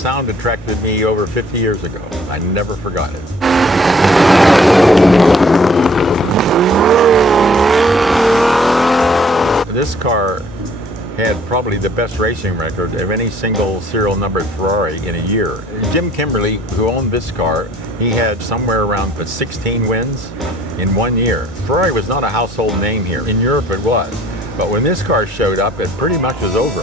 sound attracted me over 50 years ago. I never forgot it. This car had probably the best racing record of any single serial numbered Ferrari in a year. Jim Kimberly, who owned this car, he had somewhere around 16 wins in 1 year. Ferrari was not a household name here. In Europe it was. But when this car showed up, it pretty much was over.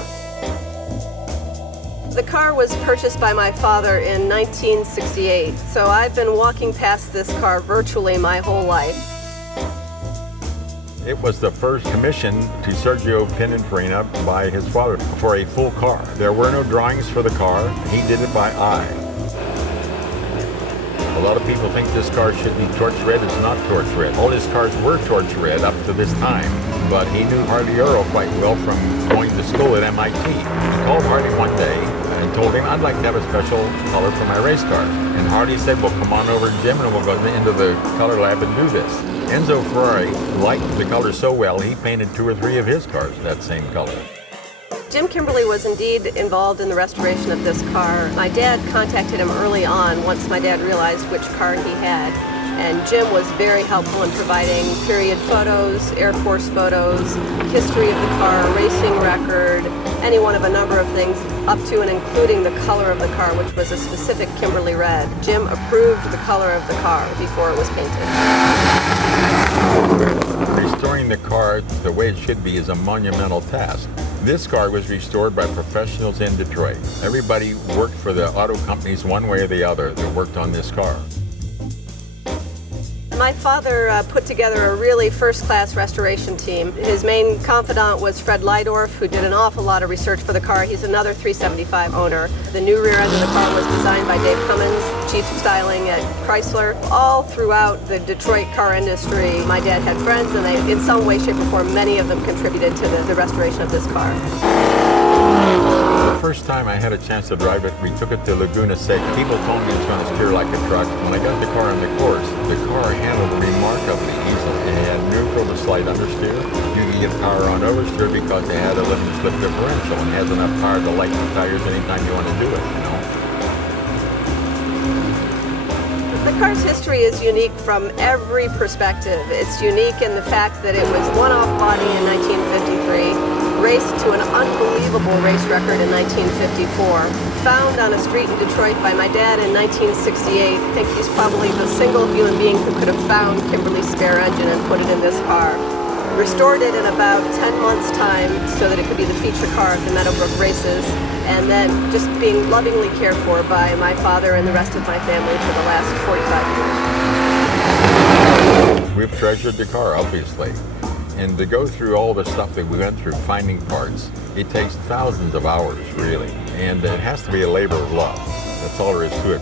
The car was purchased by my father in 1968, so I've been walking past this car virtually my whole life. It was the first commission to Sergio Pininfarina by his father for a full car. There were no drawings for the car. He did it by eye. A lot of people think this car should be torch red. It's not torch red. All his cars were torch red up to this time, but he knew Hardy Earl quite well from going to school at MIT. He called Hardy one day and told him, I'd like to have a special color for my race car. And Hardy said, well, come on over, Jim, and we'll go into the color lab and do this. Enzo Ferrari liked the color so well, he painted 2 or 3 of his cars that same color. Jim Kimberly was indeed involved in the restoration of this car. My dad contacted him early on once my dad realized which car he had. And Jim was very helpful in providing period photos, Air Force photos, history of the car, racing record, any one of a number of things, up to and including the color of the car, which was a specific Kimberly red. Jim approved the color of the car before it was painted. Restoring the car the way it should be is a monumental task. This car was restored by professionals in Detroit. Everybody worked for the auto companies one way or the other that worked on this car. My father put together a really first-class restoration team. His main confidant was Fred Lydorf, who did an awful lot of research for the car. He's another 375 owner. The new rear end of the car was designed by Dave Cummins, chief of styling at Chrysler. All throughout the Detroit car industry, my dad had friends, and they, in some way, shape, or form, many of them contributed to the restoration of this car. The first time I had a chance to drive it, we took it to Laguna Seca. People told me it was going to steer like a truck. When I got the car on the course, the car handled remarkably easily. It had neutral to slight understeer. You could get power on oversteer because it had a lift and slip differential and has enough power to light the tires anytime you want to do it, you know. The car's history is unique from every perspective. It's unique in the fact that it was one-off body in 1953. Raced to an unbelievable race record in 1954. Found on a street in Detroit by my dad in 1968. I think he's probably the single human being who could have found Kimberly's spare engine and put it in this car. Restored it in about 10 months' time so that it could be the feature car at the Meadowbrook races, and then just being lovingly cared for by my father and the rest of my family for the last 45 years. We've treasured the car, obviously. And to go through all the stuff that we went through, finding parts, it takes thousands of hours, really. And it has to be a labor of love. That's all there is to it.